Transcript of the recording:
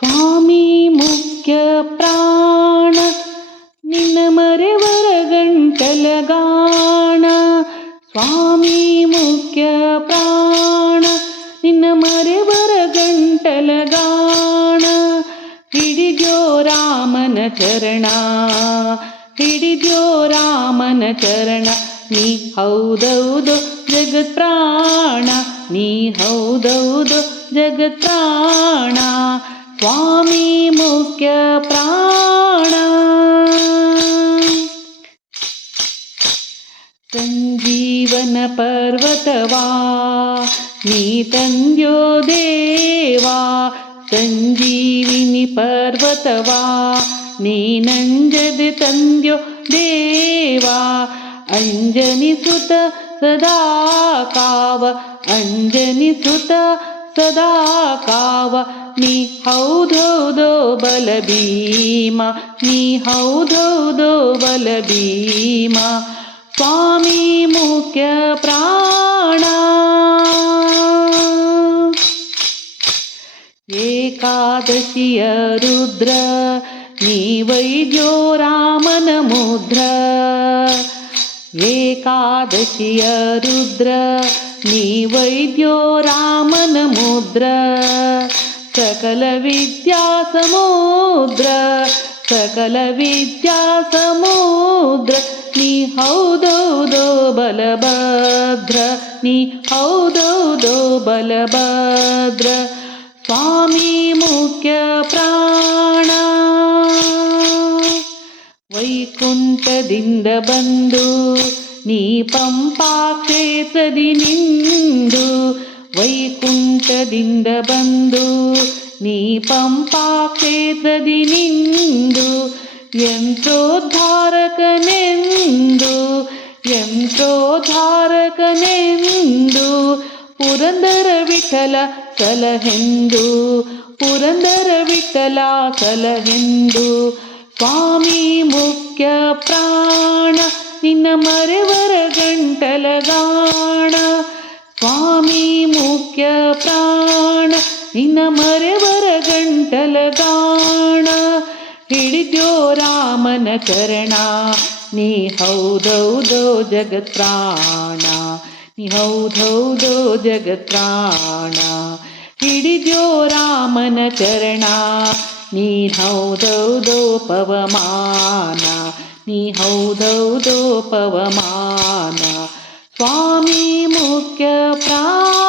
ಸ್ವಾಮಿ ಮುಖ್ಯ ಪ್ರಾಣ ನಿನ್ನ ಮರೆವರ ಗಂಟಲಗಾಣ. ಸ್ವಾಮಿ ಮುಖ್ಯ ಪ್ರಾಣ ನಿನ್ನ ಮರೆವರ ಗಂಟಲಗಾಣ. ಹಿಡಿದ್ಯೋ ರಾಮನ ಚರಣ, ಹಿಡಿದ್ಯೋ ರಾಮನ ಚರಣ. ನೀ ಹೌದೌದು ಜಗತ್ ಪ್ರಾಣ, ನೀ ಹೌದೌದು ಜಗತ್ ಪ್ರಾಣ. ಸ್ವಾಮಿ ಮುಖ್ಯ ಪ್ರಾಣ. ಸಂಜೀವನ ಪರ್ವತವಾ ನೀ ತಂದ್ಯೋ ದೇವಾ, ಸಂಜೀವಿನಿ ಪರ್ವತವಾ ನೀ ನಂಜದೆ ತಂದ್ಯೋ ದೇವಾ. ಅಂಜನಿ ಸುತ ಸದಾ ಕಾವ, ಅಂಜನಿ ಸುತ ಸದಾ ಕಾವ. ನೀ ಹೌದೌದೋ ಬಲಭೀಮ, ನೀ ಹೌದೌದೋ ಬಲಭೀಮ. ಸ್ವಾಮಿ ಮುಖ್ಯ ಪ್ರಾಣ. ಏಕಾದಶಿಯ ರುದ್ರ ನೀ ವೈದ್ಯೋ ರಾಮನ ಮುದ್ರ. ಏಕಾದಶಿಯ ರುದ್ರ ನೀ ವೈದ್ಯೋ ರಾಮನ ಮುದ್ರ. ಸಕಲ ವಿದ್ಯಾ ಸಮುದ್ರ, ಸಕಲ ವಿದ್ಯಾ ಸಮುದ್ರ. ನೀ ಹೌದೌದೋ ಬಲಭದ್ರ, ನೀ ಹೌದೌದೋ ಬಲಭದ್ರ. ಸ್ವಾಮಿ ಮುಖ್ಯ ಪ್ರಾಣ. ವೈಕುಂಠದಿಂದ ಬಂದು ನೀ ಪಂಪಾ ಕ್ಷೇತ್ರದಿ ನಿಂದು. ವೈಕುಂಠದಿಂದ ಬಂದು ನೀ ಪಂಪಾ ಕ್ಷೇತ್ರದಿ ನಿಂದು. ಯಂತ್ರೋದ್ಧಾರಕನೆಂದು, ಯಂತ್ರೋದ್ಧಾರಕನೆಂದು. ಪುರಂದರ ವಿಠಲ ಸಲಹೆಂದು, ಪುರಂದರ ವಿಠಲ ಸಲಹೆಂದು. ಸ್ವಾಮಿ ಮುಖ್ಯ ಪ್ರಾಣ ನಿನ್ನ ಮರೆವರ ಗಂಟಲಗಾಣ. ಸ್ವಾಮಿ ಮುಖ್ಯ ಪ್ರಾಣ ನಿನ್ನ ಮರೆವರ ಗಂಟಲಗಾಣ. ಹಿಡಿದ್ಯೋ ರಾಮನ ಚರಣ, ನೀ ಹೌದೌದೋ ಜಗತ್ ಪ್ರಾಣ, ನೀ ಹೌದೌದೋ ಜಗತ್ ಪ್ರಾಣ. ಹಿಡಿದ್ಯೋ ರಾಮನ ಚರಣ, ನೀ ಹೌದೌದೋ ಪವಮಾನ, ನೀ ಹೌದೌದೋ ಪವಮಾನ. ಸ್ವಾಮಿ ಮುಖ್ಯ ಪ್ರಾಣ.